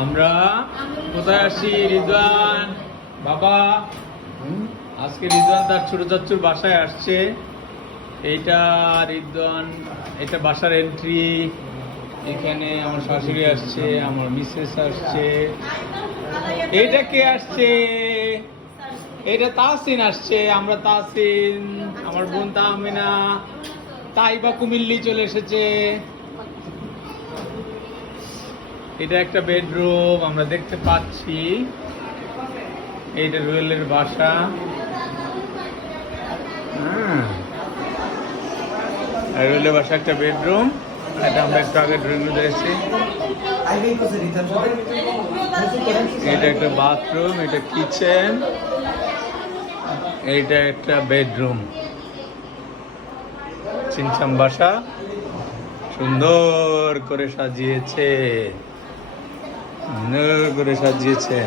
আমরা কোথায় আসছি? রিজওয়ান বাবা, আজকে রিজওয়ান তার ছোট চাচ্চুর বাসায় আসছে। এইটা রিজওয়ান, এটা বাসার এন্ট্রি। এখানে আমার শাশুড়ি আসছে, আমার মিসেস আসছে। এইটা কে আসছে? এটা তাহসিন আসছে। আমরা তাহসিন, আমার বোন তাহমিনা, তাইবা কুমিল্লি চলে এসেছে। এটা একটা বেডরুম আমরা দেখতে পাচ্ছি। এইটা রুয়েলের বাসা। রুয়েলের বাসা একটা বেডরুম। এটা আমরা একটু আগে ড্রয়িং রুমে এসেছি। এটা একটা বাথরুম, এটা কিচেন, এইটা একটা বেডরুম। চিনচাম বাসা সুন্দর করে সাজিয়েছে, সুন্দর করে সাজিয়েছে।